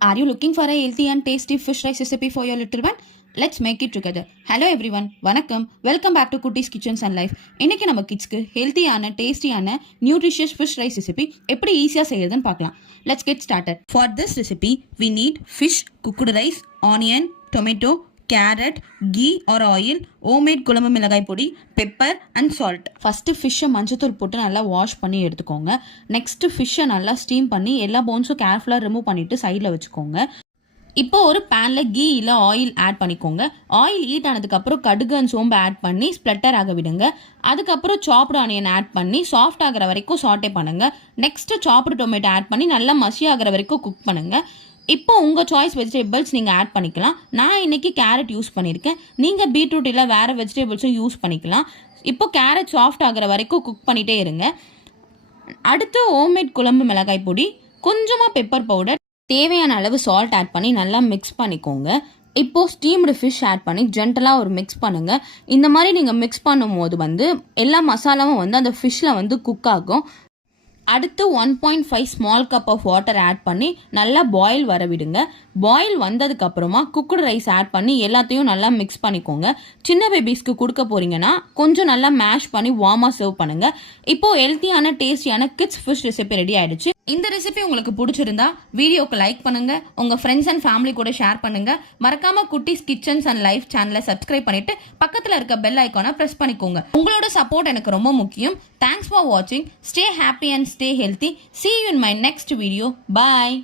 Are you looking for a healthy and tasty fish rice recipe for your little one? Let's make it together. Hello everyone, வணக்கம். Welcome back to குட்டீஸ் kitchens and life. இன்னைக்கு நம்ம கிட்ஸ்க்கு ஹெல்த்தியான டேஸ்டியான nutritious fish rice recipe எப்படி ஈஸியாக செய்யறதுன்னு பார்க்கலாம். Let's get started. For this recipe, we need fish, cooked rice, onion, tomato, carrot, ghee or oil, homemade குழம்பு மிளகாய் பொடி, பெப்பர் அண்ட் சால்ட். ஃபஸ்ட்டு ஃபிஷ்ஷை மஞ்சத்தூள் போட்டு நல்லா வாஷ் பண்ணி எடுத்துக்கோங்க. நெக்ஸ்ட்டு ஃபிஷ்ஷை நல்லா ஸ்டீம் பண்ணி எல்லா போன்ஸும் கேர்ஃபுல்லாக ரிமூவ் பண்ணிவிட்டு சைடில் வச்சுக்கோங்க. இப்போ ஒரு பேனில் கீ இல்லை ஆயில் ஆட் பண்ணிக்கோங்க. ஆயில் ஹீட் ஆனதுக்கப்புறம் கடுகு அண்ட் சோம்பு ஆட் பண்ணி ஸ்ப்ளட்டர் ஆக விடுங்க. அதுக்கப்புறம் சாப்டு ஆனியன் ஆட் பண்ணி சாஃப்ட் ஆகிற வரைக்கும் சாட்டே பண்ணுங்கள். நெக்ஸ்ட்டு சாப்டு டொமேட்டோ ஆட் பண்ணி நல்லா மசி ஆகிற வரைக்கும் குக் பண்ணுங்கள். இப்போ உங்கள் சாய்ஸ் வெஜிடபிள்ஸ் நீங்கள் ஆட் பண்ணிக்கலாம். நான் இன்றைக்கி கேரட் யூஸ் பண்ணியிருக்கேன். நீங்கள் பீட்ரூட் இல்லை வேறு வெஜிடபிள்ஸும் யூஸ் பண்ணிக்கலாம். இப்போ கேரட் சாஃப்ட் ஆகிற வரைக்கும் குக் பண்ணிகிட்டே இருங்க. அடுத்து ஹோம்மேட் குழம்பு மிளகாய் பொடி, கொஞ்சமாக பெப்பர் பவுடர், தேவையான அளவு சால்ட் ஆட் பண்ணி நல்லா மிக்ஸ் பண்ணிக்கோங்க. இப்போது ஸ்டீம்டு ஃபிஷ் ஆட் பண்ணி ஜென்டலாக ஒரு மிக்ஸ் பண்ணுங்கள். இந்த மாதிரி நீங்கள் மிக்ஸ் பண்ணும்போது எல்லா மசாலாவும் அந்த ஃபிஷ்ஷில் குக் ஆகும். அடுத்து 1.5 small cup of water add பண்ணி நல்லா பாயில் வர விடுங்க. பாயில் வந்ததுக்கப்புறமா குக்குடு ரைஸ் ஆட் பண்ணி எல்லாத்தையும் நல்லா மிக்ஸ் பண்ணிக்கோங்க. சின்ன பேபிஸ்க்கு கொடுக்க போறீங்கன்னா கொஞ்சம் நல்லா மேஷ் பண்ணி வார்மாக சர்வ் பண்ணுங்க. இப்போ ஹெல்த்தியான டேஸ்டியான கிட்ஸ் ஃபிஷ் ரெசிபி ரெடி ஆயிடுச்சு. இந்த ரெசிபி உங்களுக்கு பிடிச்சிருந்தா வீடியோக்கு லைக் பண்ணுங்க, உங்க ஃப்ரெண்ட்ஸ் அண்ட் ஃபேமிலி கூட ஷேர் பண்ணுங்க. மறக்காம குட்டீஸ் கிச்சன்ஸ் அண்ட் லைஃப் சேனலை சப்ஸ்கிரைப் பண்ணிட்டு பக்கத்துல இருக்க பெல் ஐக்கானை பிரஸ் பண்ணிக்கோங்க. உங்களோட சப்போர்ட் எனக்கு ரொம்ப முக்கியம். Thanks for watching. Stay happy and stay healthy. See you in my next video. Bye.